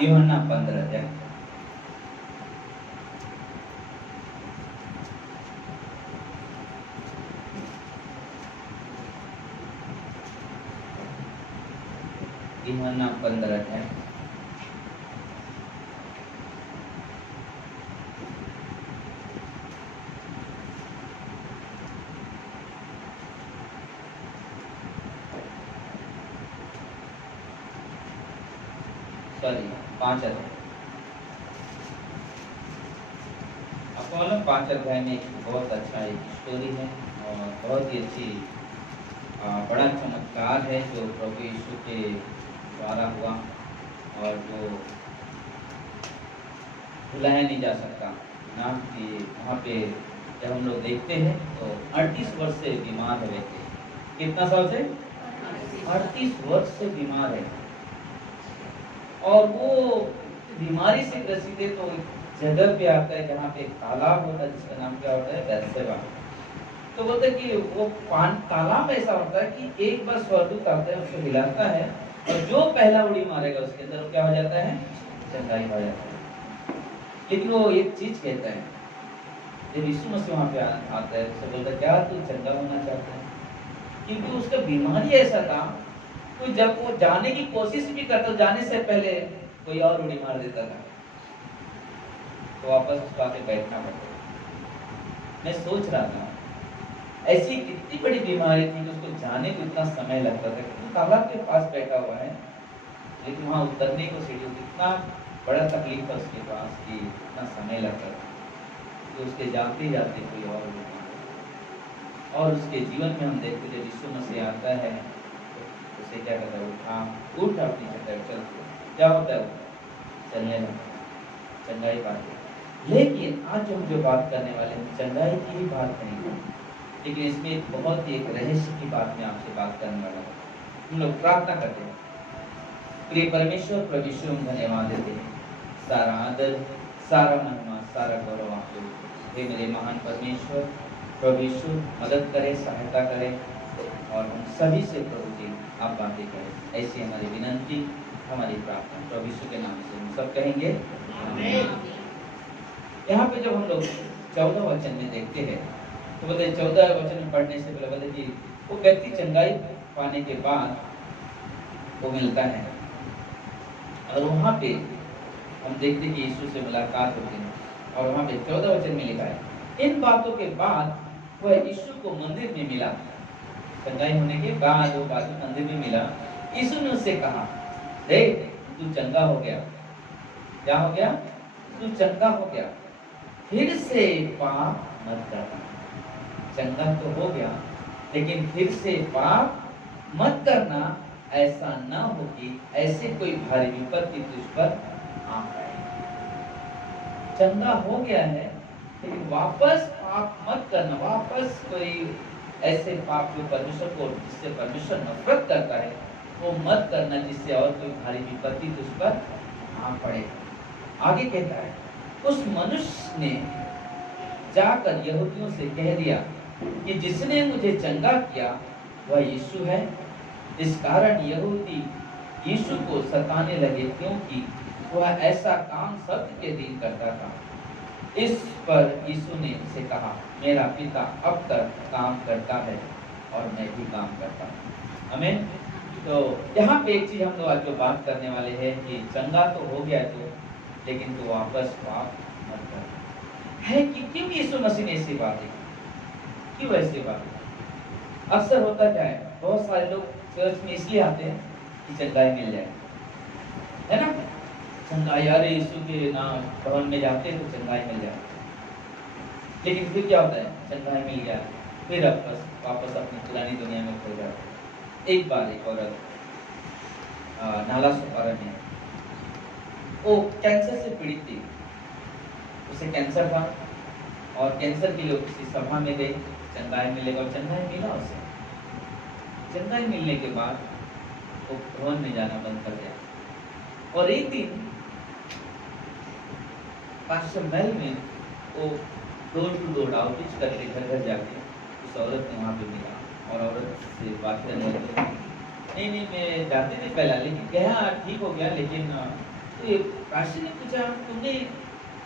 यूहन्ना 15 अध्याय। यूहन्ना 15 अध्याय। सॉरी 5 अध्याय। आपको मालूम 5 अध्याय में एक बहुत अच्छा एक स्टोरी है और बहुत ही अच्छी बड़ा चमत्कार है जो प्रभु यीशु के द्वारा हुआ और जो भुलाया नहीं जा सकता ना। कि वहाँ पे जब हम लोग देखते हैं तो 38 वर्ष से बीमार है व्यक्ति। कितना साल से? 38 वर्ष से बीमार है और वो बीमारी से ग्रसित है। तो जगह पे आता है जहाँ पे एक तालाब होता है जिसका नाम क्या होता है? बेतसैदा। तो बोलते हैं कि वो तालाब ऐसा होता है कि एक बार स्वर्गदूत आता है, उसको हिलाता है और जो पहला उड़ी मारेगा उसके अंदर वो क्या हो जाता है? चंगाई हो जाता है। लेकिन वो एक चीज कहता है, जब यीशु मसीह वहाँ पे आता है तो बोलता है क्या तू चंगा होना चाहता है? क्योंकि उसका बीमारी ऐसा था, तो जब वो जाने की कोशिश भी करता, जाने से पहले कोई और उड़ी मार देता था, तो वापस उसको आके बैठना पड़ता। मैं सोच रहा था ऐसी कितनी बड़ी बीमारी थी कि उसको जाने को इतना समय लगता था। तो तालाब के पास बैठा हुआ है लेकिन वहाँ उतरने को सीढ़ी इतना बड़ा तकलीफ था उसके पास कि इतना समय लगता था कि उसके जाते जाते कोई और बीमार। और उसके जीवन में हम देखते जब यीशु मसीह आता है तो उसे क्या कहता है? उठ अपनी जगह चल। क्या होता है? चलने लगता, चंगाई पाते। लेकिन आज हम जो बात करने वाले हैं चंगाई की ही बात नहीं, लेकिन इसमें एक बहुत ही एक रहस्य की बात मैं आपसे बात करने वाला हूँ। हम लोग प्रार्थना करते हैं, प्रिय परमेश्वर प्रभु यीशु हम धन्यवाद देते हैं। सारा आदर, सारा महिमा, सारा गौरव आपको। हे मेरे महान परमेश्वर प्रभु यीशु मदद करें, सहायता करें और हम सभी से प्रभु जी आप बातें करें। ऐसी हमारी विनंती, हमारी प्रार्थना प्रभु यीशु के नाम से हम सब कहेंगे आमीन। यहाँ पे जब हम लोग 14 वचन में देखते हैं तो बोलते 14 वचन में पढ़ने से पहले बोलते कि वो व्यक्ति चंगाई पाने के बाद वो मिलता है और वहाँ पे हम देखते हैं कि यीशु से मुलाकात होती है और वहाँ पे 14 वचन में लिखा है, इन बातों के बाद वह यीशु को मंदिर में मिला। चंगाई होने के बाद वो बात मंदिर में मिला। यीशु ने उससे कहा, देख तू चंगा हो गया। क्या हो गया? तू चंगा हो गया, फिर से पाप मत करना। चंगा तो हो गया लेकिन फिर से पाप मत करना, ऐसा ना हो कि ऐसे कोई भारी विपत्ति तुझ पर आ पाए। चंगा हो गया है लेकिन वापस पाप मत करना। वापस कोई ऐसे पाप जो परमेश्वर को, जिससे परमेश्वर नफरत करता है, वो मत करना जिससे और कोई भारी विपत्ति तुझ पर आ पड़े। आगे कहता है, उस मनुष्य ने जाकर यहूदियों से कह दिया कि जिसने मुझे चंगा किया वह यीशु है। इस कारण यहूदी यीशु को सताने लगे क्योंकि वह ऐसा काम सत्य के दिन करता था। इस पर यीशु ने उसे कहा, मेरा पिता अब तक काम करता है और मैं भी काम करता हूँ। आमीन। तो यहाँ पे एक चीज हम लोग आज जो बात करने वाले हैं कि चंगा तो हो गया तो, लेकिन तो वापस पाप मत कर। है कि क्यों यीशु मसीह ने ऐसी बात की? क्यों ऐसी बात? अक्सर होता क्या है, बहुत सारे लोग चर्च में इसलिए आते हैं कि चंगाई मिल जाए, है ना? चंगाई, अरे यीशु के नाम भवन में जाते हैं तो चंगाई मिल जाए। लेकिन फिर क्या होता है? चंगाई मिल गया फिर वापस अपनी पुरानी दुनिया में खो जाते। एक बार एक औरत नाला सुपारा में, वो कैंसर से पीड़ित थी। उसे कैंसर था और कैंसर के लिए किसी सभा में गई, चंगाई मिलेगा और चंगाई मिला उसे। चंगाई मिलने के बाद वो भवन में जाना बंद कर दिया और एक दिन पास्टर मेल में वो डोर टू डोर आउटरीच करके घर घर जाके उस औरत ने वहाँ पे मिला और औरत से बात करने लगे। नहीं मैं जानती थी पहला, लेकिन क्या ठीक हो गया, लेकिन तो ये काशी ने पूछा, तुमने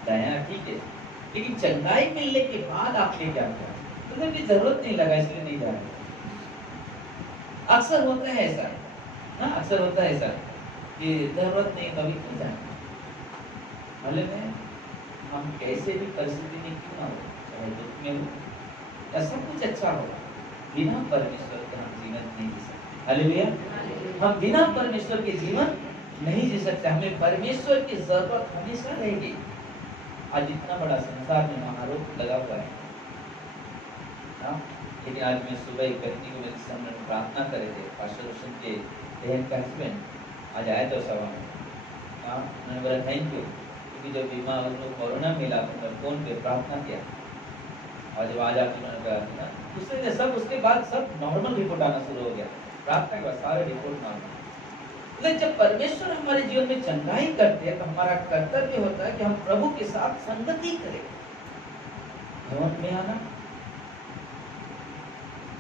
दया ठीक है, लेकिन चंगाई मिलने के बाद आपने क्या किया? तुमने भी जरूरत नहीं लगा इसलिए नहीं जा रहे। अक्सर होता है ऐसा, हाँ अक्सर होता है ऐसा कि जरूरत नहीं कभी क्यों जाए, मालूम है हम कैसे भी परिस्थिति में क्यों ना हो, चाहे दुख में हो या सब कुछ अच्छा हो, बिना परमेश्वर के हम जीवन नहीं जी सकते। हालेलुया। हम बिना परमेश्वर के जीवन नहीं जी सकते, हमें परमेश्वर की जरूरत हमेशा रहेगी। आज इतना बड़ा संसार में महारोग लगा हुआ है ना, लेकिन आज मैं सुबह एक व्यक्ति को मेरे सामने प्रार्थना करे थे, पास्टर रोशन के बहन का हस्बैंड आज आया तो सभा में, हाँ उन्होंने बोला थैंक यू, क्योंकि जब बीमार उनको कोरोना मिला तो मैं फोन पे प्रार्थना किया और जब आज आके उन्होंने कहा दूसरे दिन सब उसके बाद सब नॉर्मल रिपोर्ट आना शुरू हो गया, प्रार्थना के बाद सारे रिपोर्ट नॉर्मल। लेकिन जब परमेश्वर हमारे जीवन में चंगाई करते हैं तो हमारा कर्तव्य होता है कि हम प्रभु के साथ संगति करें, भवन में आना,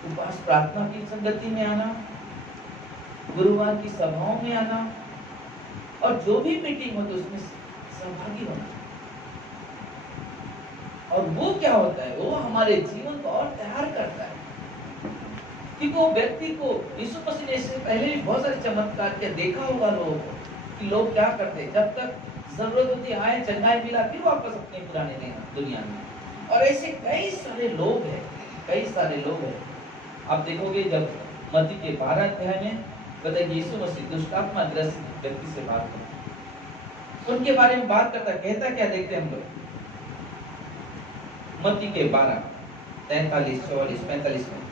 उपवास प्रार्थना की संगति में आना, गुरुवार की सभाओं में आना और जो भी मीटिंग होती है उसमें सहभागी होना। और वो क्या होता है, वो हमारे जीवन को और तैयार करता है कि वो व्यक्ति को यीशु मसीह ने इससे पहले भी बहुत सारे चमत्कार किया, देखा होगा लोगों को कि लोग क्या करते हैं, जब तक जरूरत होती आए चंगाई मिला फिर वापस अपने पुराने दुनिया में। और ऐसे कई सारे लोग हैं, कई सारे लोग हैं। आप देखोगे जब मत्ती के 12 अध्याय में बताइए यीशु मसीह दुष्टात्मा ग्रस्त व्यक्ति से बात करते, उनके बारे में बात करता, कहता क्या देखते हैं हम लोग, मत्ती के 12 43 44 45 में,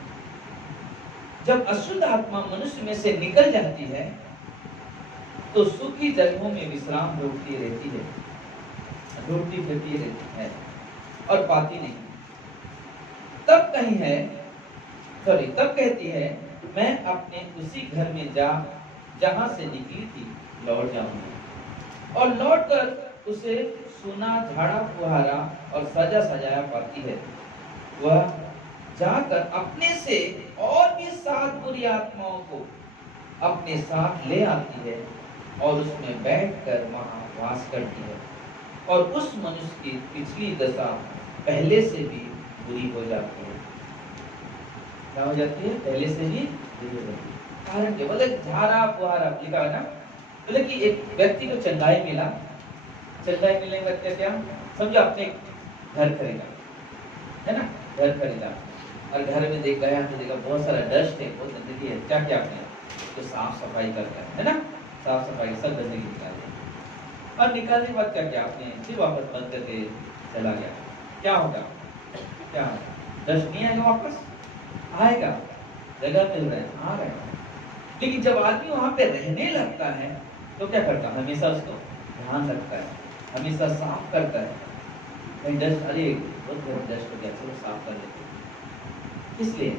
जब अशुद्ध आत्मा मनुष्य में से निकल जाती है तो सूखी जगहों में विश्राम ढूंढती रहती है, ढूंढती फिरती रहती है और पाती नहीं। तब कहती है मैं अपने उसी घर में जहां से निकली थी लौट जाऊंगी, और लौटकर उसे सुना झाड़ा फुहारा और सजा सजाया पाती है। वह जाकर अपने से और भी 7 बुरी आत्माओं को अपने साथ ले आती है और उसमें बैठकर वहां वास करती है, और उस मनुष्य की पिछली दशा पहले से भी बुरी हो जाती है। क्या हो जाती है? पहले से भी बुरी हो जाती है। कारण क्या? मतलब झाड़ा फुहारा लिखा है ना, मतलब कि एक व्यक्ति को चंगाई मिला, चंगाई मिलने के बाद क्या समझो आपने घर खरीदा है ना, घर खरीदा और घर में देख गया तो देखा बहुत सारा डस्ट है, बहुत गंदगी है, क्या क्या आपने तो साफ सफाई करता है ना, साफ सफाई सब गंदगी निकाल दी, और निकालने के बाद क्या क्या आपने फिर वापस बंद करके चला गया, क्या होगा? क्या डस्ट नहीं आएगा, वापस आएगा, जगह मिल रहा है, आ रहा है। लेकिन जब आदमी वहां पे रहने लगता है तो क्या करता है? हमेशा उसको ध्यान रखता है, हमेशा साफ करता है, कहीं डस्ट, अरे बहुत डस्ट हो गया, चलो साफ कर लेते, इसलिए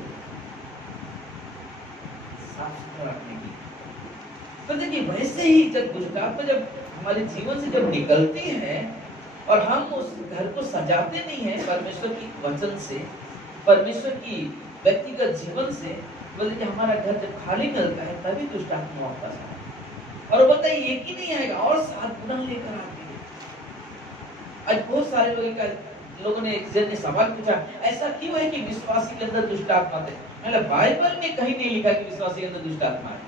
साफ सुथरा रखने की। तो देखिए वैसे ही जब दुष्टात्मा जब हमारे जीवन से जब निकलती है और हम उस घर को सजाते नहीं है परमेश्वर की वचन से, परमेश्वर की व्यक्तिगत जीवन से, बोलते कि हमारा घर जब खाली मिलता है तभी दुष्टात्मा वापस आए, और वो बताइए एक ही नहीं आएगा, और 7 गुना लेकर आते हैं। आज बहुत सारे लोगों ने एक जन ने सवाल पूछा, ऐसा क्यों है कि विश्वासी के अंदर दुष्टात्मा है? मतलब बाइबल में कहीं नहीं लिखा कि विश्वासी के अंदर दुष्टात्मा है।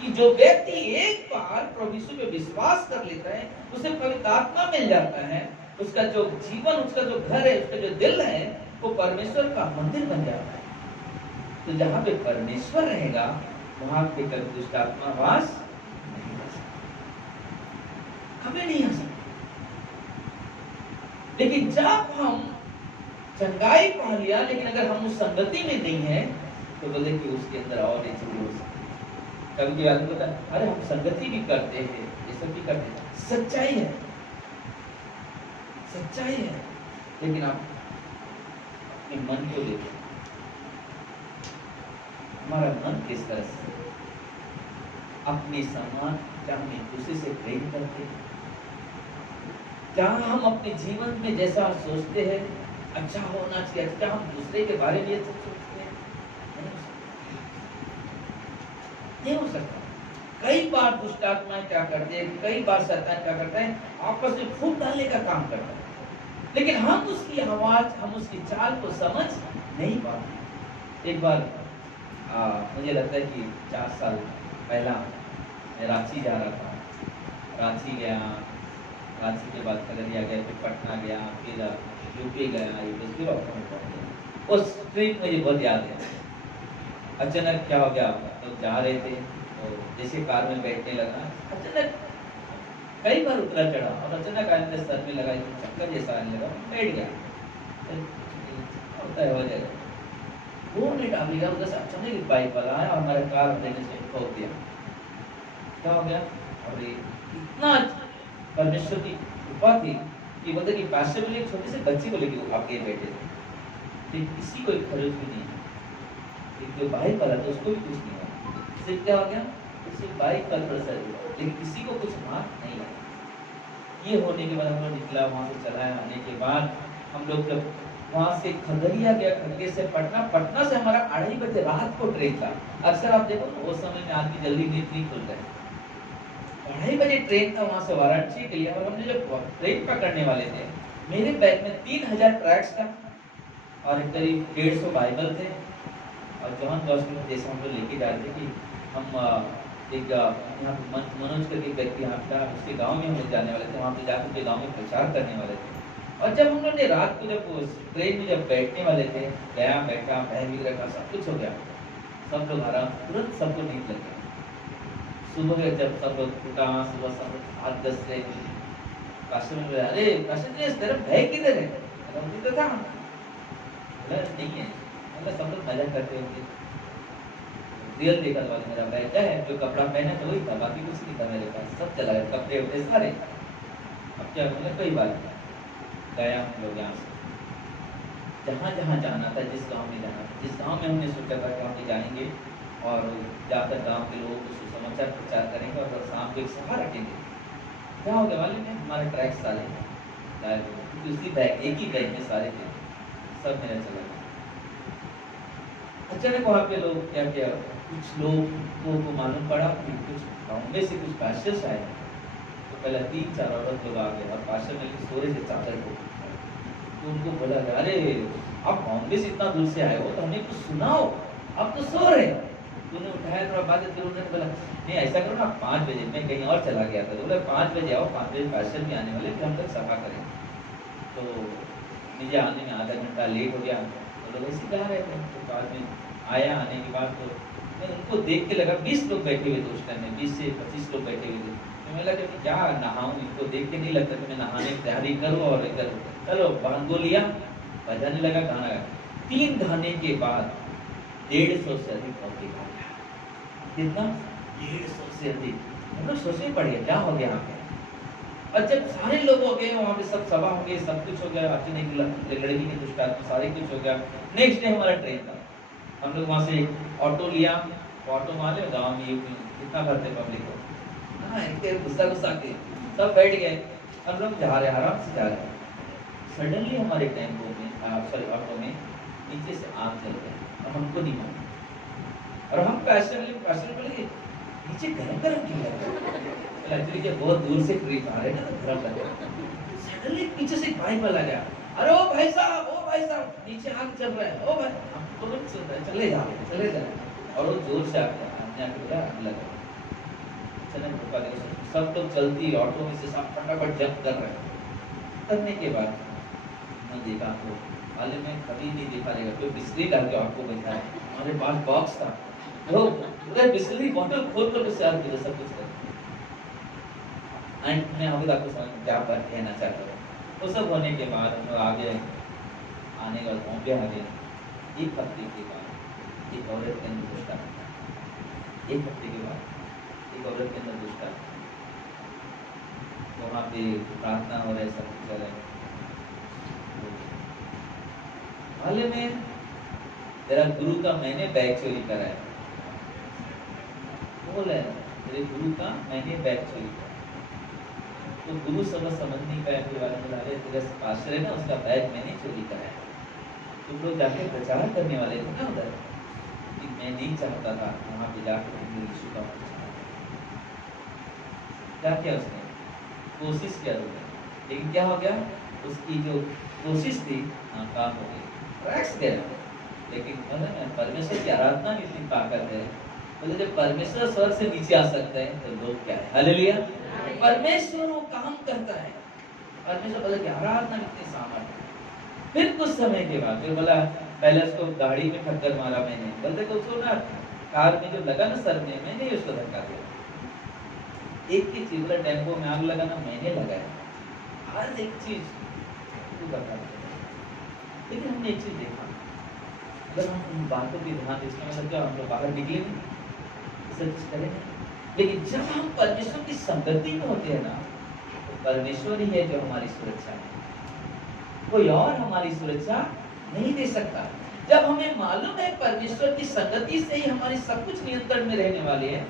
कि जो व्यक्ति एक बार प्रभु यीशु पे विश्वास कर लेता है उसे पवित्र आत्मा मिल जाता है, उसका जो जीवन, उसका जो घर है, उसका जो दिल है वो परमेश्वर का मंदिर बन जाता है। तो जहां पे परमेश्वर रहेगा वहां पे कभी दुष्टात्मा वास नहीं कर सकता, कभी नहीं आ सकता। लेकिन जब हम चंगाई पा लिया लेकिन अगर हम उस संगति में नहीं है तो बोले कि उसके अंदर और एक चीज हो सकती है। कभी आदमी बोलता है अरे हम संगति भी करते हैं, ये सब भी करते हैं, सच्चाई है, सच्चाई है, लेकिन आप अपने मन को देखो, हमारा मन किस तरह से अपने समान क्या हम एक दूसरे से प्रेम करते हैं? क्या हम अपने जीवन में जैसा सोचते हैं अच्छा होना चाहिए, क्या हम दूसरे के बारे में ये सोचते हैं? नहीं हो सकता। कई बार दुष्ट आत्माएं क्या करते हैं, कई बार शैतान क्या करता है, आपस में फूट डालने का काम करता है, लेकिन हम उसकी आवाज, हम उसकी चाल को समझ नहीं पाते। एक बार मुझे लगता है कि 4 साल पहला मैं रांची जा रहा था। रांची गया, रांची के बाद खगड़िया गया, फिर पटना गया, फिर यूपी गया, यूपी फिर ऑटो में पहुंच गया। उस ट्रिप मुझे बहुत याद है। अचानक क्या हो गया, लोग जा रहे थे तो जैसे कार में बैठने लगा, अचानक कई बार उतरा चढ़ा और अचानक आने सर में लगा, चक्कर जैसा आने लगा, बैठ गया। होता है, हो जाएगा। 2 मिनट आगे गया, उधर से अचानक एक बाइक वाला आया और हमारे कार देने से ठोक दिया। क्या हो गया? और इतना परमेश्वर की कृपा थी कि बोलते कि पास्टर में एक छोटे से बच्चे को लेके आपके बैठे थे, लेकिन किसी को एक खर्च भी नहीं, एक जो बाइक वाला था उसको भी कुछ नहीं हुआ। सिर्फ क्या हो गया, सिर्फ बाइक का थोड़ा सा, लेकिन किसी को कुछ मार नहीं लगा। ये होने के बाद हम लोग निकला, वहाँ से चलाया। आने के बाद हम लोग जब वहाँ से खगड़िया गया, खगड़िया से पटना, पटना से हमारा 2:30 बजे रात को ट्रेन था। अक्सर आप देखो तो उस समय में आदमी जल्दी नींद नहीं खुलता है। 2:30 बजे ट्रेन था वहाँ से वाराणसी के लिए, और हमने जब ट्रेन पकड़ने वाले थे, मेरे बैग में 3000 ट्रैक्स था और करीब 150 बाइबल थे। और जॉन गॉस्पेल जैसे हम लोग लेके जा रहे थे कि हम एक यहाँ पे मनोज करके व्यक्ति यहाँ था, उसके गांव में हम लोग जाने वाले थे, वहाँ पे जाकर के गांव में प्रचार करने वाले थे। और जब हम लोग ने रात को जब ट्रेन में जब बैठने वाले थे, गया बैठा, बैग भी रखा, सब कुछ हो गया, सब लोग आराम, तुरंत सबको नींद लग गया। सुबह जब सब लोग उठा, सुबह सब 8-10 से काशी में बोला, अरे काशी जी तेरा बैग किधर है? तो था नहीं है, मतलब सब लोग मजा करते होंगे। रियल देखा वाले मेरा बैग है, जो कपड़ा पहना था वही था, बाकी कुछ नहीं था मेरे पास, सब चला गया, कपड़े उपड़े सारे। अब क्या बोले, कोई बात नहीं, गया हम लोग यहाँ से जहाँ जहाँ जाना था, जिस गांव में जाना था, जिस गांव में हमने सोचा था कि हम भी जाएंगे और जाकर गांव के लोगों को सुसमाचार प्रचार करेंगे और शाम को एक सभा रखेंगे। क्या हो गया मालूम है, हमारे ट्रैक सारे क्योंकि उसी बैग, एक ही बैग में सारे थे, सब मेरा चला गया। अचानक वहाँ पे लोग क्या किया, कुछ लोगों को मालूम पड़ा कि कुछ गाँव में से कुछ पास्टर्स आए, तो पहले 3-4 औरत लोग आ गए और पास्टर ने सो रहे थे चादर को, तो उनको बोला गया, अरे आप बॉम्बे से इतना दूर से आए हो तो हमें कुछ सुनाओ, आप तो सो रहे। उन्होंने उठाया, थोड़ा बात फिर उन्होंने बोला, नहीं ऐसा करो ना, 5 बजे, मैं कहीं और चला गया था, तो बोला 5 बजे आओ, 5 बजे पास्टर भी आने वाले, फिर हम लोग सभा करेंगे। तो मुझे आने में आधा घंटा लेट हो गया, तो लोग ऐसे जा रहे थे। तो बाद में आया, आने के बाद तो मैं उनको देख के लगा 20 लोग बैठे हुए थे उस टाइम में, 20 से 25 लोग बैठे हुए थे। तो मैं लगा कि क्या नहाऊं, इनको देख के नहीं लगता कि मैं नहाने की तैयारी करूँ और इधर चलो बांध लिया, बजाने लगा, गाना गाया। 3 गाने के बाद 150 से अधिक पब्लिक आ गया। कितना? 150 से अधिक। हम लोग सोचने पड़ गया क्या हो गया यहाँ पे। और जब सारे लोग हो गए वहाँ पे, सब सभा हो गई, सब कुछ हो गया, अच्छी लड़की की दुष्ट आत्मा, सारे कुछ हो गया। नेक्स्ट डे हमारा ट्रेन था, हम लोग वहाँ से ऑटो लिया, ऑटो मारे गाँव में कितना भरते पब्लिक को, हाँ इनके गुस्सा के सब बैठ गए, हम लोग जा रहे, आराम से जा रहे। सडनली हमारे टेम्पो में, सॉरी ऑटो में नीचे से आग चल गई और हमको नहीं मालूम, और हम पैसेंजर बोले नीचे गरम क्यों लग रहा है, एक्चुअली क्या बहुत दूर से ट्रिप आ रहे हैं ना, तो गरम लग रहा है। सडनली पीछे से एक बाइक वाला गया, अरे ओ भाई साहब नीचे आग चल रहा है, ओ भाई, हम तो सुन रहे, चले जा और वो जोर से आगे बोला लगा। चले धोखा दे, सब लोग चलती ऑटो में से सब फटाफट जंप कर रहे हैं। करने के बाद मैं देखा तो हाल में कभी नहीं देखा रहेगा, कोई बिस्किट डाल के आपको बैठा है, हमारे पास बॉक्स था, वो पूरा बिस्किट बॉटल खोल कर उससे आग सब कुछ कर। एंड मैं अभी आपको समझ क्या बात कहना चाहता हूँ। वो सब होने के बाद हम लोग आगे आने के बाद बॉम्बे आ गए। 1 हफ्ते के बाद एक औरत के अंदर दुष्ट आत्मा, 1 हफ्ते के बाद एक औरत के अंदर दुष्ट आत्मा, वहाँ पे प्रार्थना हो रहे, सब कुछ हो रहा है। हाल में तेरा गुरु का मैंने बैग चोरी कराया, बोल है तेरे गुरु का मैंने बैग चोरी कराया। तो गुरु समझ नहीं पाया, फिर वाले बोला अरे तेरा पास्टर है ना, उसका बैग मैंने चोरी कराया। तुम लोग जाके प्रचार करने वाले थे ना उधर, कि मैं नहीं चाहता था वहाँ पे जाकर यीशु का प्रचार, क्या किया उसने? कोशिश किया उसने, लेकिन क्या हो गया? उसकी जो कोशिश थी नाकाम हो गई, रैक्स गया। लेकिन परमेश्वर की आराधना में इतनी ताकत है, तो जब परमेश्वर स्वर्ग से नीचे आ सकते हैं तो लोग क्या है? हालेलुया। परमेश्वर वो काम करता है, परमेश्वर बोला कि आराधना में इतनी सामर्थ्य। फिर कुछ समय के बाद फिर बोला, पहले उसको दाढ़ी में ठक्कर मारा मैंने, बोलते तो उसको ना कार में जो लगा ना सर में, मैंने ही उसको धक्का दिया। एक ही चीज, बोला टेम्पो में आग लगाना मैंने लगाया, हर एक चीज तू बता। लेकिन हमने एक चीज देखा, अगर हम उन बातों की ध्यान दें, मतलब क्या हम लोग बाहर निकले सब कुछ करेंगे। लेकिन जब हम परमेश्वर की संगति में होते हैं ना, तो परमेश्वर ही है जो हमारी सुरक्षा है, कोई और हमारी सुरक्षा नहीं दे सकता। जब हमें मालूम है परमेश्वर की संगति से ही हमारी सब कुछ नियंत्रण में रहने वाले हैं,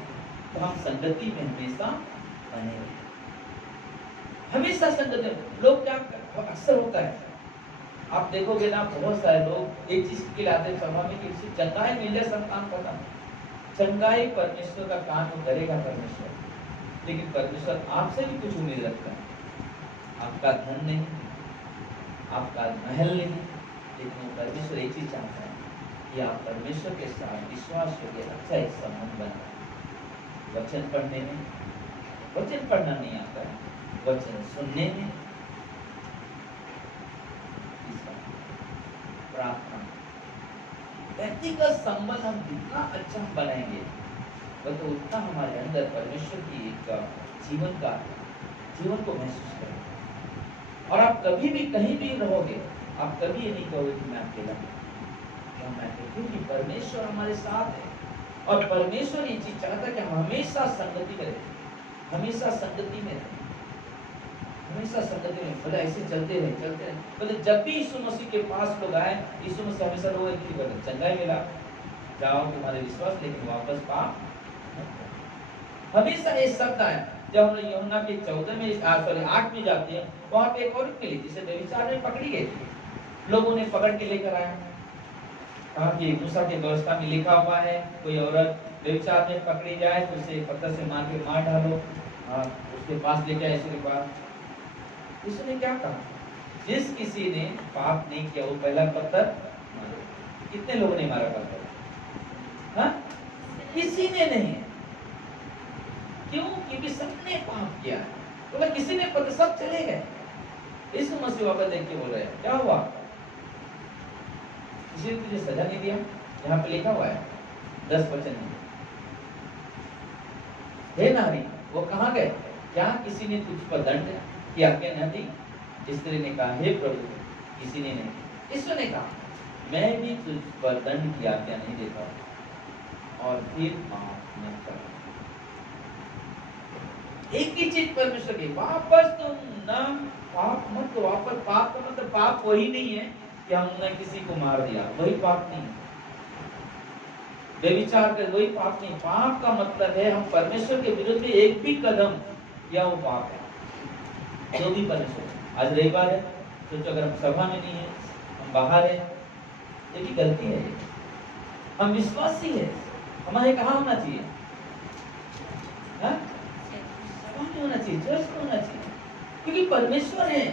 तो हम संगति में हमेशा बने रहें। हमेशा संगति में। लोग क्या अक्सर होता है, आप देखोगे ना, बहुत सारे लोग एक चीज के लिए आते हैं सभा में कि चंगाई मिल जाए सब काम खत्म। चंगाई परमेश्वर का काम वो करेगा परमेश्वर, लेकिन परमेश्वर आपसे भी कुछ उम्मीद रखता है। आपका धन नहीं, आपका महल नहीं, लेकिन वो परमेश्वर एक चीज चाहता है कि आप परमेश्वर के साथ विश्वास करके अच्छा एक संबंध बनाए। वचन पढ़ने में, वचन पढ़ना नहीं आता है, वचन सुनने में, प्रार्थना, व्यक्तिगत संबंध हम जितना अच्छा बनाएंगे तो उतना हमारे अंदर परमेश्वर की एक जीवन को महसूस करेंगे। और आप कभी भी कहीं भी रहोगे, आप कभी ये नहीं कहोगे कि मैं अकेला हूं, क्योंकि परमेश्वर हमारे साथ है। और परमेश्वर ये चीज चाहता है कि हम हमेशा संगति में रहें, हमेशा संगति में रहें, हमेशा संगति में। बोले ऐसे चलते रहे। बोले जब भी यीशु मसीह के पास लोग आए, यीशु मसीह हमेशा लोग एक ही बोले, चंगाई मिला, जाओ तुम्हारे विश्वास, लेकिन वापस पाप। हमेशा ये शब्द आए। जब हम लोग यूहन्ना के 8 में जाते हैं, वहां पे एक औरत मिली जिसे व्यभिचार में पकड़ी गई थी। लोगों ने पकड़ के लेकर आए, कहा कि मूसा के व्यवस्था में लिखा हुआ है, कोई औरत व्यभिचार में पकड़ी जाए तो उसे पत्थर से मार डालो। उसके पास लेके आए यीशु के पास। यीशु ने क्या कहा? जिस किसी ने पाप नहीं किया वो पहला पत्थर मारो। कितने लोगों ने मारा पत्थर? हाँ, किसी ने नहीं। क्यों? क्योंकि सबने पाप किया है। तो किसी ने पत्थर, सब चले गए। यीशु मसीह वापस देख के बोल रहे हैं, क्या हुआ? किसी ने तुझे सजा नहीं दिया? यहाँ पे लिखा हुआ है 10 वचन में, हे नारी वो कहाँ गए? क्या किसी ने तुझ पर दंड की आज्ञा न दी? स्त्री ने कहा, हे प्रभु, किसी ने नहीं। यीशु ने कहा, मैं भी तुझ पर दंड की आज्ञा नहीं देता, और फिर पाप न कर। एक ही चीज परमेश्वर की, वापस तुम न पाप मत। वापस पाप का मतलब पाप वही नहीं है कि हमने किसी को मार दिया, वही पाप नहीं है। व्यभिचार कर वही पाप नहीं। पाप का मतलब है हम परमेश्वर के विरुद्ध में एक भी कदम किया, वो पाप है। जो भी परमेश्वर, आज रविवार है, सोचो अगर हम सभा में नहीं है, हम बाहर है, ये भी गलती है। हम विश्वासी है, हमारे कहाँ होना चाहिए? होना चाहिए, चर्च में होना चाहिए, क्योंकि परमेश्वर है।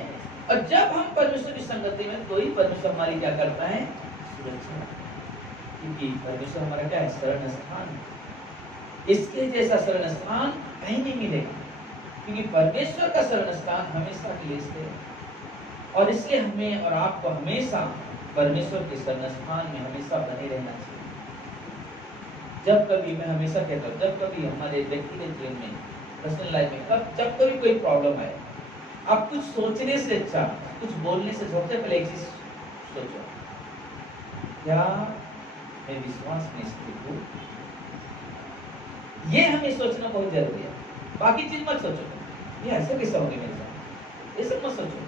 और जब हम परमेश्वर की संगति में, तो ही परमेश्वर हमारी क्या करता है? सुरक्षा। क्योंकि परमेश्वर हमारा क्या है? शरण स्थान। इसके जैसा शरण स्थान कहीं नहीं मिलेगा, क्योंकि परमेश्वर का शरण स्थान हमेशा के लिए है। और इसलिए हमें और आपको हमेशा परमेश्वर के शरण स्थान में हमेशा बने रहना चाहिए। जब कभी, मैं हमेशा कहता हूँ, जब कभी हमारे व्यक्तिगत जीवन में, पर्सनल लाइफ में, जब कभी कोई प्रॉब्लम आए, आप कुछ सोचने से अच्छा कुछ बोलने से सबसे पहले एक चीज सोचो, क्या मैं विश्वास में स्थित हूँ? ये हमें सोचना बहुत जरूरी है। बाकी चीज मत सोचो, ये ऐसे कैसा होगा मेरे साथ, ये सब मत सोचो।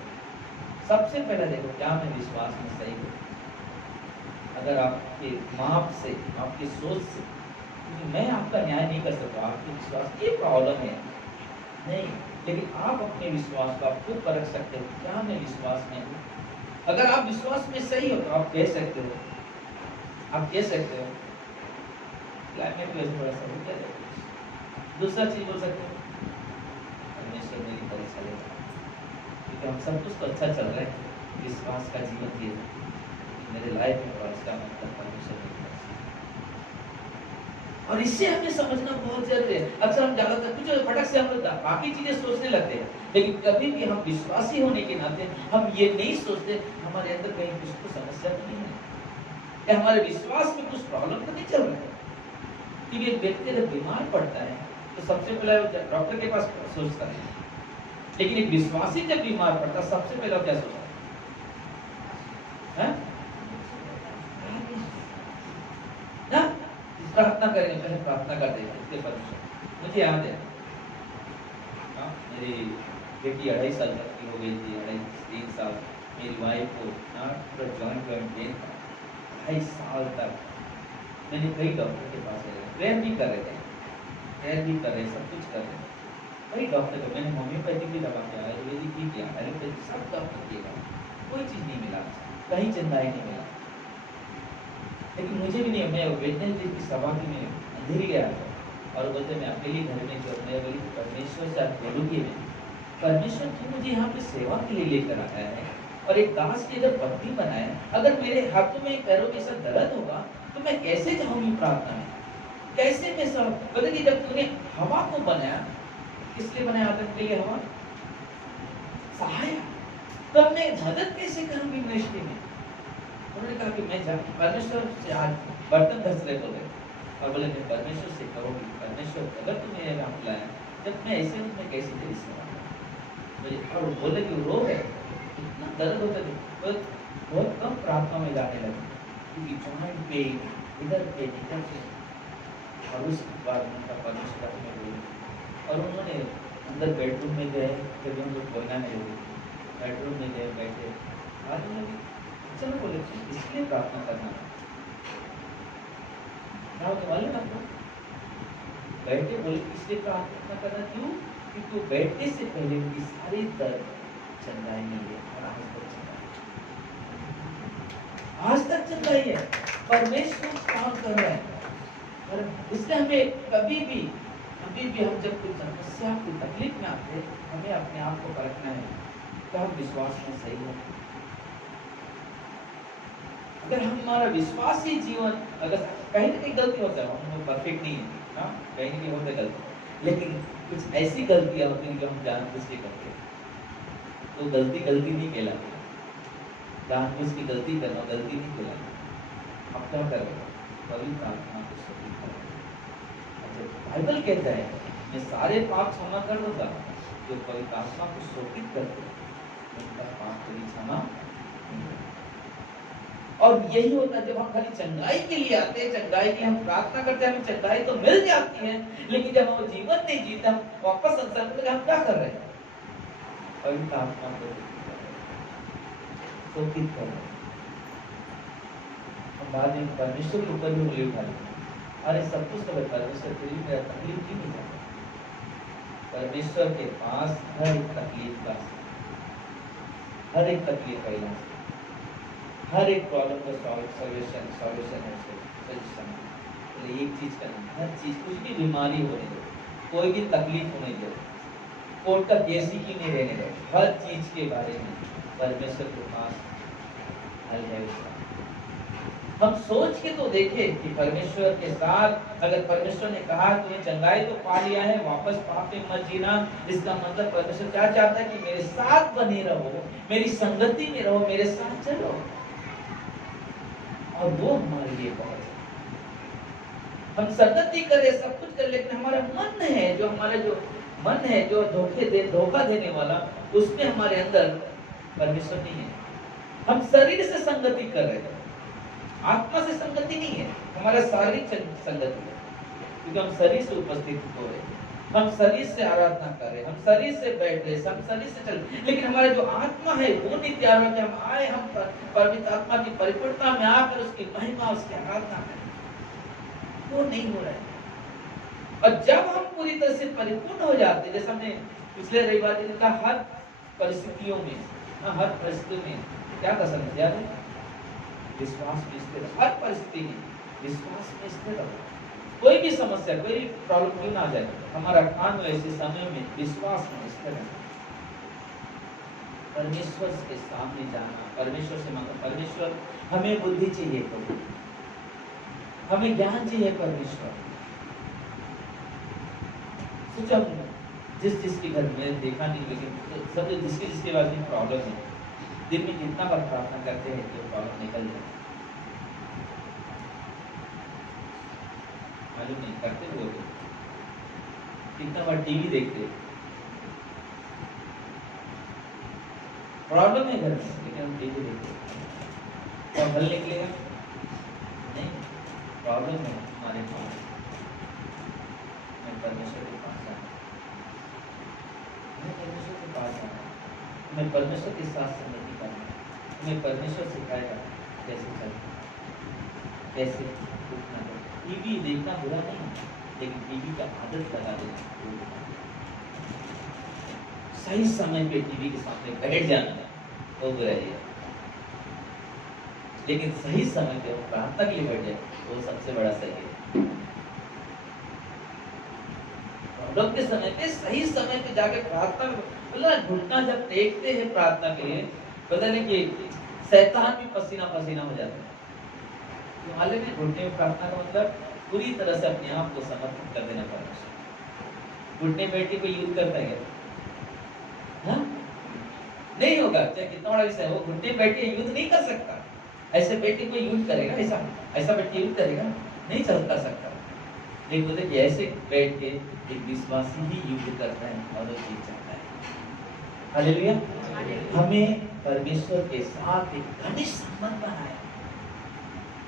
सबसे पहले देखो, क्या मैं विश्वास में सही हूँ? अगर आपके माप से, आपकी सोच से, मैं आपका न्याय नहीं कर सकता, आपके विश्वास ये प्रॉब्लम है नहीं, लेकिन आप अपने विश्वास को आप खुद परख सकते हो, क्या मैं विश्वास में हूँ? अगर आप विश्वास में सही हो तो आप कह सकते हो, मैं भी थोड़ा सा दूसरा चीज बोल सकते हो, कि हम सब कुछ तो अच्छा चल रहा है, विश्वास का जीवन जी रहे हैं, मेरे लाइफ में और इसका मतलब परमेश्वर ने किया। और इससे हमें समझना बहुत जरूरी है। अक्सर हम ज्यादातर कुछ फटक से हम लोग बाकी चीजें सोचने लगते हैं, लेकिन कभी भी हम विश्वासी होने के नाते हम ये नहीं सोचते हमारे अंदर कहीं कुछ तो समस्या तो नहीं है, या हमारे विश्वास में कुछ प्रॉब्लम तो नहीं चल रहा है। कि एक व्यक्ति जब बीमार पड़ता है तो सबसे पहले डॉक्टर के पास सोचता है, लेकिन एक विश्वासी जब बीमार पड़ता है सबसे पहले क्या सोचता है? ना प्रार्थना करेंगे, पहले प्रार्थना कर देंगे इसके परमेश्वर। मुझे याद है मेरी बेटी 2.5 साल तक की हो गई थी, 2.5-3 साल। मेरी वाइफ को पूरा जॉइंट पेन था। 2.5 साल तक मैंने कई डॉक्टर के पास गए, प्रेयर भी कर रहे थे, प्रेयर भी कर रहे, सब कुछ कर रहे, कई डॉक्टर को मैंने होम्योपैथिक भी दवा किया, आयुर्वेदिक भी किया, एलोपैथिक सब डॉक्टर किया, कोई चीज़ नहीं मिला, कहीं चंदाई नहीं मिला। लेकिन मुझे भी नहीं, मैं वेडनेसडे की सभा की में अंधेरी गया था और बोलते मैं अकेली घर में जो मैं बोली परमेश्वर से आप बोलूँगी मैं, परमेश्वर तू मुझे यहाँ पे सेवा के लिए लेकर आया है और एक दास की अगर पत्नी बनाया, अगर मेरे हाथों में पैरों में ऐसा दर्द होगा तो मैं कैसे जाऊंगी प्रार्थना में, कैसे मैं सब बोले कि जब तूने हवा को बनाया, किस लिए बनाया आदम के लिए हवा? सहायक, तो अब मैं मदद कैसे करूंगी मिनिस्ट्री में? उन्होंने कहा कि मैं परमेश्वर से आज बर्तन घस रहे बोले और बोले मैं परमेश्वर से करूँगी, परमेश्वर अगर तुम्हें यहाँ बुलाया जब मैं ऐसे हूँ मैं कैसे तेरी सेवा मुझे। और बोले कि रो है, इतना दर्द होता है, बहुत कम प्रार्थना में जाने लगे क्योंकि जॉइंट पेन इधर पे इधर से। और उसके बाद उनका परमेश्वर में बोले और उन्होंने अंदर बेडरूम में गए, जब हम लोग बोलना नहीं हुई, बेडरूम में गए बैठे, आज हम लोग चलो बोले इसलिए प्रार्थना करना क्या होने वाले ना आपको बैठे, बोले इसलिए प्रार्थना करना क्यों? क्योंकि वो बैठने से पहले उनकी सारी दर्द चंदाई नहीं है और आज तक चंदाई है, परमेश्वर काम कर रहा है। और इसलिए हमें कभी भी हम जब कोई समस्या कोई तकलीफ में आते हैं, हमें अपने आप को परखना है कि हम विश्वास में सही है। अगर हमारा विश्वासी जीवन, अगर कहीं ना कहीं गलती होता है, हम परफेक्ट नहीं है, हाँ कहीं ना कहीं होता है गलती, लेकिन कुछ ऐसी गलतियां होती हैं जो हम जानबूझ के करते हैं, तो गलती नहीं कहलाती। जानबूझ की गलती करना गलती नहीं कहलाती। आप क्या करें? पवित्र आत्मा को सही करें। बाइबल कहता है मैं सारे पाप क्षमा कर दूंगा, जो पवित्र आत्मा को शोकित करते हैं उनका पाप कभी क्षमा नहीं। और यही होता है जब हम खाली चंगाई के लिए आते हैं, चंगाई के लिए हम प्रार्थना करते हैं, हमें चंगाई तो मिल जाती है, लेकिन जब हम जीवन नहीं जीते, हम वापस संसार में हम क्या कर रहे हैं? पवित्र आत्मा को शोकित कर रहे हैं। बाद में परमेश्वर के ऊपर भी उंगली उठा ली, अरे सब कुछ तो परमेश्वर के लिए मेरा तकलीफ क्यों नहीं जाता? परमेश्वर के पास हर एक तकलीफ का इलाज, हर एक प्रॉब्लम का सॉल्यूशन है। तो एक चीज करना, हर चीज, कुछ भी बीमारी होने दो, कोई भी तकलीफ होने दो, कोर्ट का केस ही क्यों नहीं रहने दो, हर चीज के बारे में परमेश्वर के पास हल है उसका। हम सोच के तो देखें कि परमेश्वर के साथ, अगर परमेश्वर ने कहा तुम्हें चंगाई तो पा लिया है, वापस पाप में मत जीना, इसका मतलब परमेश्वर क्या चाहता है कि मेरे साथ बने रहो, मेरी संगति में रहो, मेरे साथ चलो, और वो हमारे लिए बहुत है। हम संगति करें, सब कुछ करें, लेकिन हमारा मन है, जो धोखा देने वाला, उसमें हमारे अंदर परमेश्वर नहीं है। हम शरीर से संगति कर रहे हैं, आत्मा से संगति नहीं है, हमारा शारीरिक संगति है, क्योंकि हम शरीर से उपस्थित हो रहे हैं, हम शरीर से आराधना कर रहे हैं, हम शरीर से बैठ रहे हैं, हम शरीर से चल, लेकिन हमारा जो आत्मा है वो नहीं तैयार हो कि हम आए, हम पवित्र आत्मा की परिपूर्णता में आकर उसकी महिमा, उसकी आराधना करें, वो नहीं हो रहा है। और जब हम पूरी तरह से परिपूर्ण हो जाते हैं, जैसे हमने पिछले रविवार दिन कहा, हर परिस्थितियों में, हर परिस्थिति में क्या था समझ विश्वास में स्थिर, हर परिस्थिति में विश्वास में स्थिर रहो। कोई भी समस्या, कोई भी प्रॉब्लम क्यों ना आ जाए, हमारा काम ऐसे समय में विश्वास में स्थिर है। परमेश्वर के सामने जाना, परमेश्वर से मांगना, परमेश्वर हमें बुद्धि चाहिए प्रभु, हमें ज्ञान चाहिए परमेश्वर। सोचा जिसके घर में देखा नहीं, लेकिन सब जिसके पास भी प्रॉब्लम है, दिन में कितना बार प्रार्थना करते हैं तो प्रॉब्लम निकल जाए, मालूम नहीं करते वो तो। कितना बार टीवी देखते, प्रॉब्लम है घर में लेकिन हम टीवी देखते, तो हल निकलेगा नहीं, प्रॉब्लम है हमारे पास। मैं परमेश्वर के पास आया, मैं परमेश्वर के पास आया, मैं परमेश्वर के साथ संगति करना, हमें परमेश्वर सिखाएगा कैसे चलना, कैसे उठना। टीवी देखना बुरा नहीं, लेकिन टीवी का आदत लगा देना, सही समय पे टीवी के सामने बैठ जाना वो बुरा है, लेकिन सही समय पे वो प्रार्थना के लिए बैठ जाए वो सबसे बड़ा सही है। प्रॉब्लम के समय पे सही समय पे जाके प्रार्थना, मतलब घुटना जब टेकते हैं प्रार्थना के लिए, पता नहीं कि शैतान भी पसीना पसीना हो जाता है। मालूम है घुटने में प्रार्थना का मतलब पूरी तरह से अपने आप को समर्पित कर देना पड़ता। घुटने बैठ के कोई युद्ध करता है हाँ? नहीं होगा, चाहे कितना बड़ा विषय हो, घुटने बैठ के युद्ध नहीं कर सकता। ऐसे बैठ के कोई युद्ध करेगा, ऐसा बैठ के युद्ध करेगा नहीं चल कर सकता। लेकिन बोलते कि ऐसे बैठ के एक विश्वासी ही युद्ध करता है और वो जीत जाता है। हालेलुया। हमें परमेश्वर के साथ एक घनिष्ठ संबंध बनाए,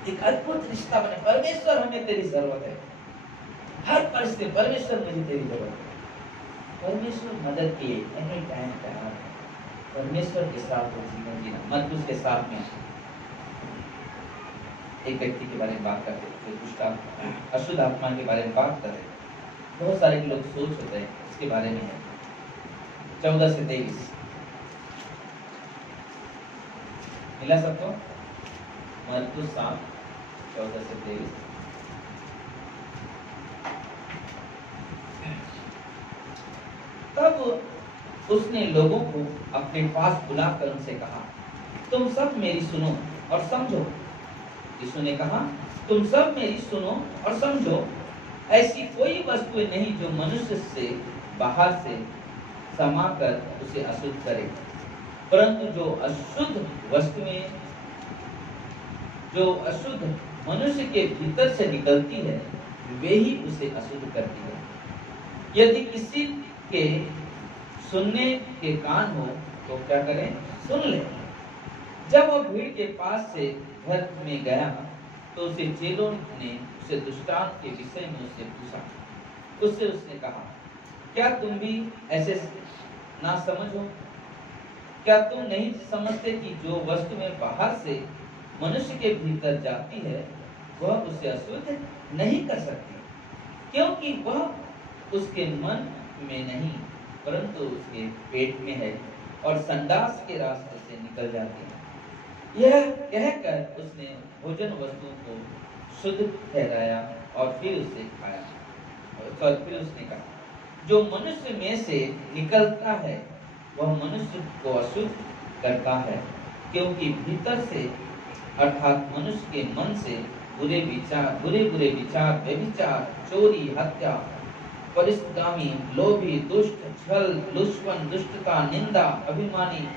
एक अद्भुत रिश्ता बने। परमेश्वर हमें तेरी जरूरत है, हर परिस्थिति परमेश्वर मुझे तेरी जरूरत है। परमेश्वर मदद के लिए एनी टाइम तैयार है। परमेश्वर के साथ वो जीवन जीना, मत उसके साथ में। एक व्यक्ति के बारे में बात करते हैं, दुष्ट आत्मा, अशुद्ध आत्मा के बारे में बात कर रहे हैं। बहुत सारे लोग सोच होते हैं इसके बारे में है। 14 से 23 मिला सबको? मरकुस 7 14 से 23। तब उसने लोगों को अपने पास बुलाकर उनसे कहा, तुम सब मेरी सुनो और समझो। यीशु ने कहा, तुम सब मेरी सुनो और समझो। ऐसी कोई वस्तु नहीं जो मनुष्य से बाहर से समाकर उसे अशुद्ध करे, परंतु जो अशुद्ध मनुष्य के भीतर से निकलती है वे ही उसे अशुद्ध करती है। यदि किसी के सुनने के कान हो तो क्या करें? सुन ले। जब वो भीड़ के पास से घर में गया तो उसे चेलों ने उसे दृष्टांत के विषय में उससे पूछा। उसने कहा, क्या तुम भी ऐसे ना समझो? क्या तुम नहीं समझते कि जो वस्तु में बाहर से मनुष्य के भीतर जाती है वह उसे अशुद्ध नहीं कर सकती, क्योंकि वह उसके मन में नहीं परंतु उसके पेट में है और संडास के रास्ते से निकल जाती है। यह कहकर उसने भोजन वस्तुओं को शुद्ध ठहराया और फिर उसे खाया। और फिर उसने कहा, जो मनुष्य में से निकलता है वह मनुष्य को अशुद्ध करता है, क्योंकि भीतर से अर्थात मनुष्य के मन से बुरे विचार, व्यभिचार, चोरी, हत्या, परिस्तगामी, लोभी, दुष्ट, छल, दुश्मन, दुष्टता, निंदा, अभिमानी,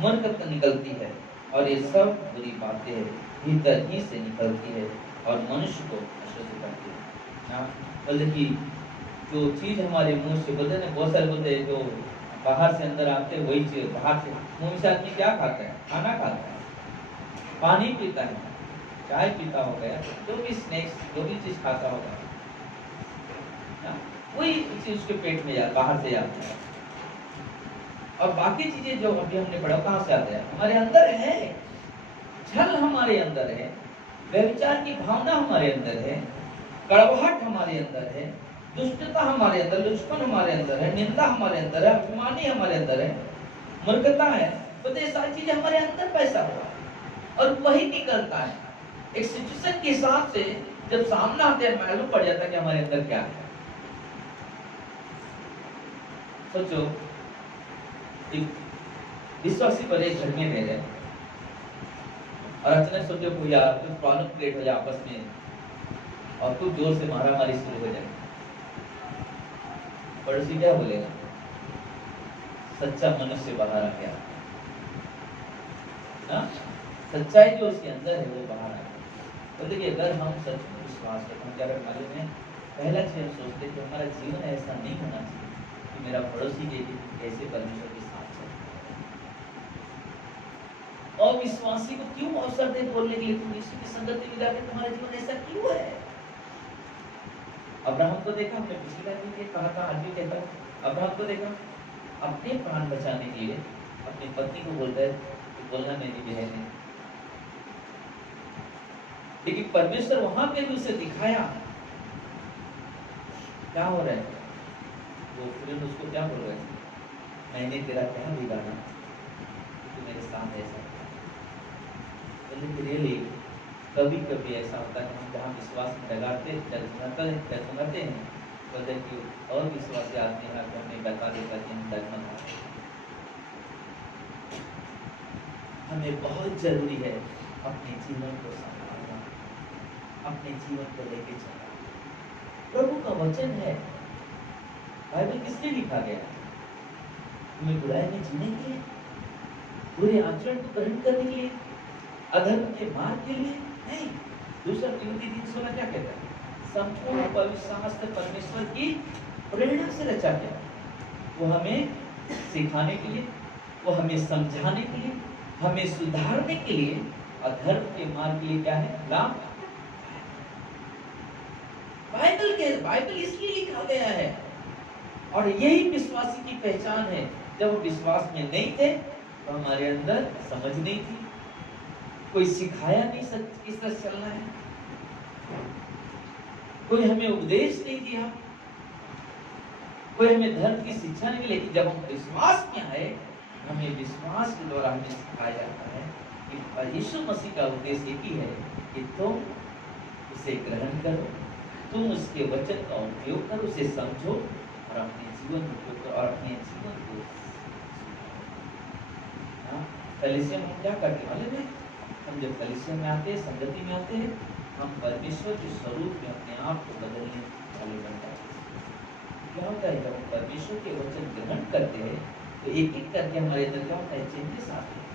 मूर्खता निकलती है। और ये सब बुरी बातें भीतर ही से निकलती है और मनुष्य को अशुद्ध करती है। बोलते कि जो चीज हमारे मुंह से बोलते ना, बहुत सारे बोलते हैं जो बाहर से अंदर आते हैं वही चीज बाहर से मुंह से आदमी क्या खाता है? खाना खाता है, पानी पीता है, चाय पीता हो गया, जो भी स्नैक्स जो भी चीज खाता होगा वही चीज उसके पेट में बाहर से आती है। और बाकी चीजें जो अभी हमने पढ़ा कहाँ से आते हैं? हमारे अंदर है। छल हमारे अंदर है, व्यभिचार की भावना हमारे अंदर है, कड़वाहट हमारे अंदर है, दुष्टता हमारे अंदर, दुश्मन हमारे अंदर है, निंदा हमारे अंदर है, अभिमानी हमारे अंदर है, मूर्खता है। तो ये सारी चीजें हमारे अंदर पैसा हुआ और वही निकलता है। एक सिचुएशन के हिसाब से जब सामने आते हैं मालूम पड़ जाता है कि हमारे अंदर क्या है। सोचो, विश्वासी पर एक घर में रह रहे और अचानक सोचो कोई यार कुछ प्रॉब्लम क्रिएट हो जाए आपस में और कुछ जोर से मारामारी शुरू हो जाए, पड़ोसी क्या बोलेगा? सच्चा मनुष्य बाहर आ गया ना, सच्चाई जो उसके अंदर है वो बाहर आ गया। तो देखिए अगर हम सच में विश्वास करते हैं, क्या मालूम है, पहला चीज हम सोचते हैं कि हमारा जीवन ऐसा नहीं होना चाहिए कि मेरा पड़ोसी के कैसे परमेश्वर के साथ चले। और विश्वासी को क्यों अवसर दे बोलने के लिए, तुम यीशु की संगति में जाकर तुम्हारा जीवन ऐसा क्यों है? अब्राहम को देखा, हमने पिछली बार भी कहा था, आज भी कहता हूं, अब्राहम को देखा अपने प्राण बचाने के लिए अपनी पत्नी को बोलता है कि बोलना मेरी बहन है, लेकिन परमेश्वर वहां पे भी उसे दिखाया क्या हो रहा है। वो फिर उसको क्या बोल रहा है, मैंने तेरा क्या बिगाड़ा तो मेरे साथ ऐसा। रियली कभी कभी ऐसा होता है हम जहाँ विश्वास में डगमगाते हैं तो देखिए और विश्वासी आदमी है कि हमें बता देता कि हम डगमगाते हैं। हमें बहुत जरूरी है अपने जीवन को संभालना, अपने जीवन को लेके चलना। प्रभु का वचन है, बाइबल किस लिए लिखा गया है? हमें बुराई में जीने के लिए, बुरे आचरण को ग्रहण करने के लिए, अधर्म के मार्ग के लिए नहीं। दूसरा तिमोथी 3:16 क्या कहता है? संपूर्ण पवित्र शास्त्र परमेश्वर की प्रेरणा से रचा गया। वो हमें सिखाने के लिए, वो हमें समझाने के लिए, हमें सुधारने के लिए, अधर्म के मार्ग के लिए क्या है? लाभ। बाइबल इसलिए लिखा गया है और यही विश्वासी की पहचान है। जब हम विश्वास में नहीं थे तो हमारे अंदर समझ नहीं थी, कोई सिखाया नहीं किस तरह चलना है, कोई हमें उपदेश नहीं दिया, कोई हमें धर्म की शिक्षा नहीं। लेकिन जब हम विश्वास में आए, हमें विश्वास के द्वारा हमें सिखाया जाता है कि यीशु मसीह का उद्देश्य एक ही है कि तुम उसे ग्रहण करो, तुम उसके वचन का उपयोग करो, उसे समझो और अपने जीवन में उपयोग करो और अपने जीवन को। कलीसिया में हम क्या करते वाले में, हम जब कलीसिया में आते हैं, संगति में आते हैं, हम परमेश्वर के स्वरूप में अपने आप को बदलने वाले बनते हैं। क्या होता है जब हम परमेश्वर के वचन ग्रहण करते हैं तो एक एक करके हमारे अंदर क्या होता है, चेंजेस आते हैं।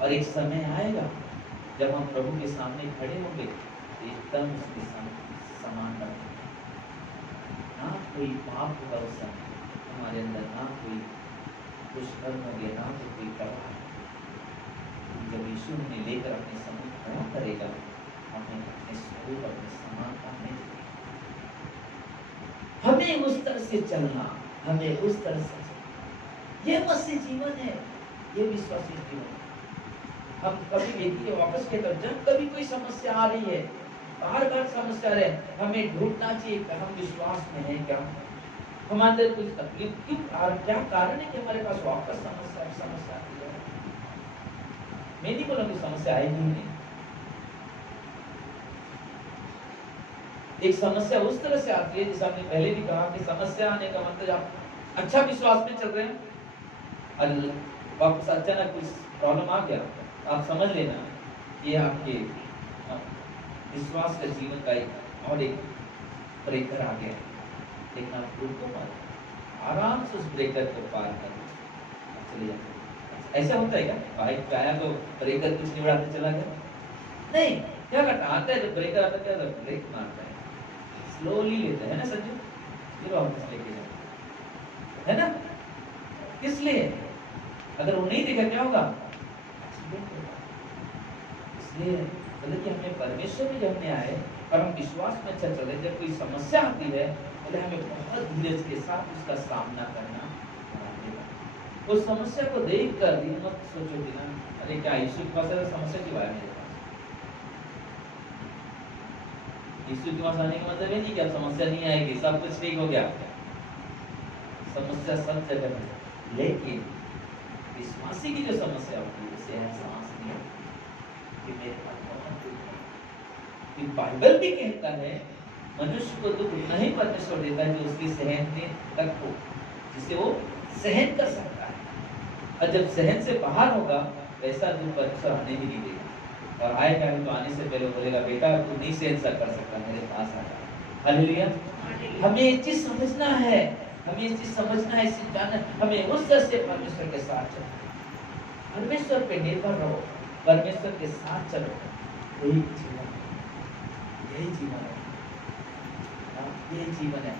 और एक समय आएगा जब हम प्रभु के सामने खड़े होंगे तो एकदम उसके समान बनेंगे। ना कोई पाप होगा उस समय हमारे अंदर, ना कोई दुष्कर्म होंगे, ना तो कोई कलह। जब यीशु हमें लेकर अपने सम्मुख खड़ा करेगा, हमें अपने स्वरूप, अपने समानता में हमें उस तरह से चलना, हमें उस तरह से चलना। ये मसीह जीवन है, ये विश्वासी जीवन है। हम कभी देखिए वापस के तरफ, जब कभी कोई समस्या आ रही है, बार बार समस्या आ रही है, हमें ढूंढना चाहिए कि हम विश्वास में हैं क्या, हमारे अंदर कुछ तकलीफ क्यों, क्या कारण है कि हमारे पास वापस समस्या आती है। मैं नहीं बोला कि समस्या आएगी नहीं, एक समस्या उस तरह से आती है जैसे आपने पहले भी कहा कि समस्या आने का मतलब आप अच्छा विश्वास में चल रहे हैं और वापस अचानक कुछ प्रॉब्लम आ गया, आप समझ लेना ये आपके विश्वास का जीवन का एक और एक ब्रेकर आ गया। लेकिन आप रुको मत, आराम से उस ब्रेकर को पार कर चले जाते। ऐसा होता है क्या, बाइक पे आया तो ब्रेकर कुछ नहीं उड़ाते चला गया? नहीं, क्या करता, आता है तो ब्रेकर आता क्या, ब्रेक मारता है, स्लोली लेता है ना संजू, फिर वापस लेके जाता है ना। किस लिए? अगर वो नहीं देखा क्या होगा, इसलिए मतलब कि हमें परमेश्वर में जब हमने आए और हम विश्वास में अच्छा चले, जब कोई समस्या आती है तो हमें बहुत धीरज के साथ उसका सामना करना पड़ेगा। उस समस्या को देख कर मत सोचो कि ना अरे क्या यीशु के पास समस्या की बात है। यीशु के पास आने का मतलब ये नहीं कि अब समस्या नहीं आएगी, सब कुछ ठीक हो गया। समस्या सब जगह है, लेकिन विश्वासी की जो समस्या होती है उसे एहसास नहीं होता कि मेरे पास बहुत दुख है। बाइबल भी कहता है मनुष्य को दुख उतना ही परमेश्वर देता है जो उसकी सहन में तक हो, जिसे वो सहन कर सकता है। और जब सहन से बाहर होगा वैसा दुख परमेश्वर आने ही नहीं देगा। और आएगा तो आने से पहले बोलेगा बेटा तू नहीं सहन कर सकता, मेरे पास आ जा। हालेलुया। हमें ये चीज समझना है, हमें ये चीज समझना है, इसे जानना, हमें उस दर से परमेश्वर के साथ चलो, परमेश्वर पे निर्भर रहो, परमेश्वर के साथ चलो। यही जीवन है, यही जीवन है, यही जीवन है।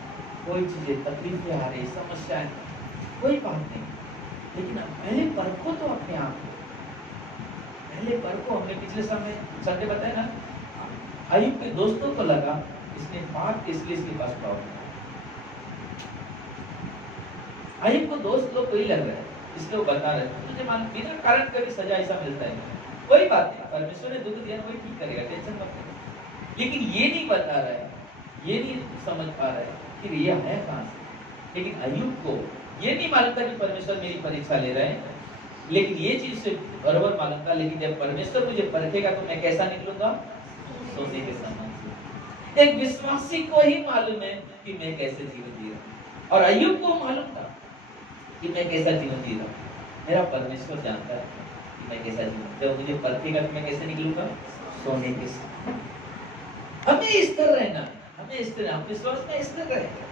कोई चीजें तकलीफें आ रही, समस्याएं, कोई बात नहीं, लेकिन पहले परखो तो अपने आप को, पहले परखो। हमने पिछले समय संडे बताया ना, अय्यूब के दोस्तों को लगा इसने पाप इसलिए इसके पास प्रॉब्लम है। अय्यूब को दोस्त लोग कोई लग रहा है, इसलिए वो बता रहे हैं तुझे मान बिना कारण कभी सजा ऐसा मिलता है, कोई बात नहीं, परमेश्वर ने दुख दिया वही ठीक करेगा, टेंशन मत करो। लेकिन ये नहीं बता रहा है, ये नहीं समझ पा रहा है कि ये है कहां से। लेकिन अय्यूब को ये नहीं मालूम था कि परमेश्वर मेरी परीक्षा ले रहे हैं, लेकिन ये चीज से बराबर मालूम था, लेकिन जब परमेश्वर मुझे परखेगा तो मैं कैसा निकलूंगा, सोने के समान से। एक विश्वासी को ही मालूम है कि मैं कैसे जीवन जी रहा हूं, और अय्यूब को मालूम था कि मैं कैसा जीवन जी रहा हूं। मेरा परमेश्वर जानता है कि मैं कैसा जीवन, जब मुझे परखेगा तो मैं कैसे निकलूंगा, सोने के समान। हमें इस तरह रहना, हमें इस तरह विश्वास में इस तरह रहना।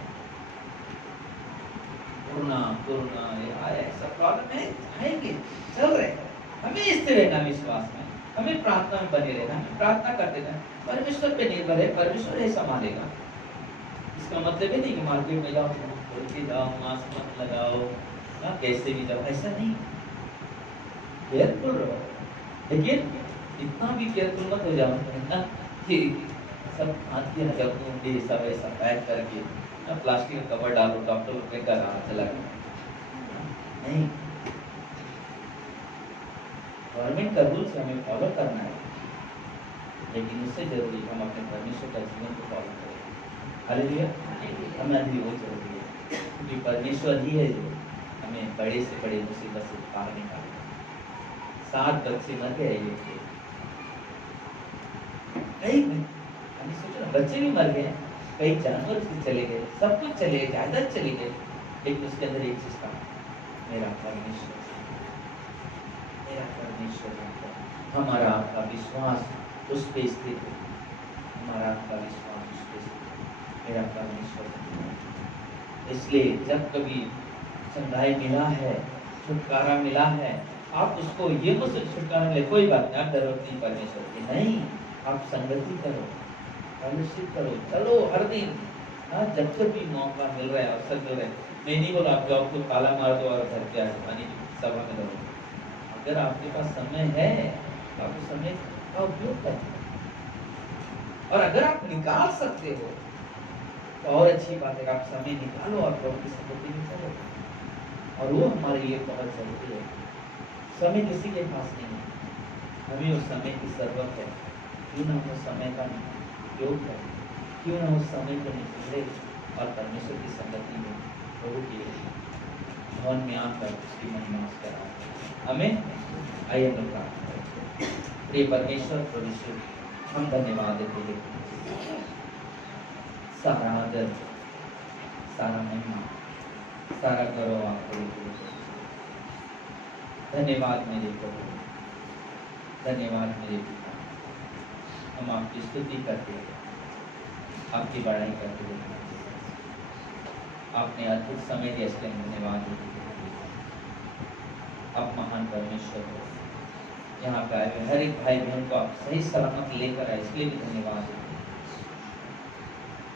कोरोना ये आया, सब प्रॉब्लम है, आएंगे, चल रहे हैं, हमें इस तरह रहना विश्वास में, हमें प्रार्थना में बने रहना, हमें प्रार्थना करते रहना, परमेश्वर पे निर्भर है, परमेश्वर ही संभालेगा। इसका मतलब है नहीं कि मार्केट में जाओ, बोल के जाओ, मास्क मत लगाओ, ना कैसे भी जाओ, ऐसा नहीं, केयरफुल रहो। लेकिन इतना भी केयरफुल मत हो जाओ ना कि सब हाथ की हजम भी सब ऐसा पैक करके ना प्लास्टिक का कवर डालो, डॉक्टर लोग लेकर चला गया, नहीं। गवर्नमेंट का रूल्स हमें फॉलो करना है, लेकिन उससे जरूरी हम अपने परमेश्वर का जीवन को फॉलो करें। हालेलुया। हमें भी वो जरूरी है, क्योंकि परमेश्वर ही है जो हमें बड़े से बड़े मुसीबत से बाहर निकाले। 7 बच्चे मर गए ये, कई हमने सोचा बच्चे भी मर गए, कई जानवर भी चले गए, सब कुछ चले गए, जायदाद चली गई, लेकिन उसके अंदर एक चीज था, मेरा परमेश्वर, मेरा परमेश्वर। हमारा आपका विश्वास उस पे स्थित है, हमारा आपका विश्वास उस पे स्थित है, मेरा परमेश्वर। इसलिए जब कभी संधाई मिला है, छुटकारा मिला है, आप उसको ये मुझसे छुटकारा मिले, कोई बात नहीं, आप जरूरत नहीं परमेश्वर की, नहीं, आप संगति करो, फेलोशिप करो, चलो हर दिन, हाँ, जब जब भी मौका मिल रहा है, अवसर मिल रहा है। मैं नहीं बोला आप जॉब को ताला मार दो और घर के आने सभा में दो। अगर आपके पास समय है तो आप उस समय का उपयोग करें, और अगर आप निकाल सकते हो तो और अच्छी बात है, आप समय निकालो और प्रभु की संगति में चलो, और वो हमारे लिए बहुत जरूरी है। समय किसी के पास नहीं है, हमें उस समय की जरूरत है, क्यों ना उस समय का उपयोग करें, क्यों ना उस समय को निकाले और परमेश्वर की संगति में प्रभु के भवन में आकर उसकी महिमा करा। हमें आइए हम प्रार्थना करें। प्रिय परमेश्वर प्रभु, हम धन्यवाद देते हैं, सारा आदर, सारा महिमा, सारा गौरव आपको देते हैं। धन्यवाद मेरे प्रभु, धन्यवाद मेरे पिता, हम आपकी स्तुति करते हैं, आपकी बड़ाई करते हैं। आपने अद्भुत समय दिया, इसलिए धन्यवाद देते हैं। आप महान परमेश्वर हो, यहाँ पे आए हर एक भाई बहन को आप सही सलामत लेकर आए, इसलिए भी धन्यवाद देते हैं।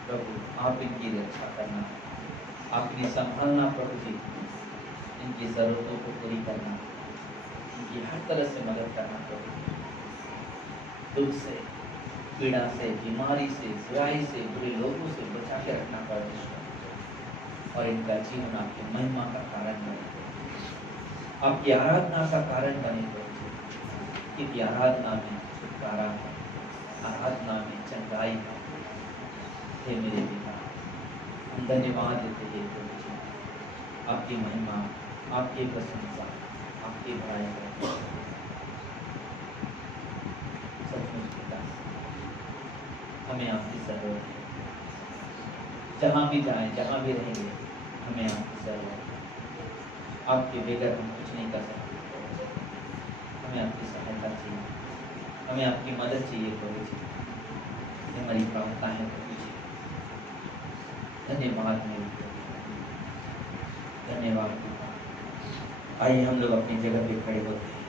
प्रभु आप इनकी रक्षा करना, आप इन्हें संभालना, प्रभु जी इनकी जरूरतों को पूरी करना, इनकी हर तरह से मदद करना, प्रभु दुख से, पीड़ा से, बीमारी से, बुराई से, बुरे लोगों से बचा के रखना परमेश्वर, और इनका जीवन आपकी महिमा का कारण बने, आपकी आराधना का कारण बने, क्योंकि आराधना में छुटकारा है, आराधना में चंगाई है। हे मेरे पिता, हम धन्यवाद देते हैं प्रभु जी, आपकी महिमा, आपकी प्रशंसा, आपकी बड़ाई है। सचमुच पिता, हमें आपकी जरूरत है, जहाँ भी जाएं, जहाँ भी रहेंगे, हमें आपकी जरूरत है। आपके बगैर हम कुछ नहीं कर सकते। हमें आपकी सहायता चाहिए, हमें आपकी मदद चाहिए प्रभु जी। हमारी प्रार्थना है प्रभु जी। धन्यवाद मेरे प्रभु, धन्यवाद। आइए हम लोग अपनी जगह पे खड़े होते हैं।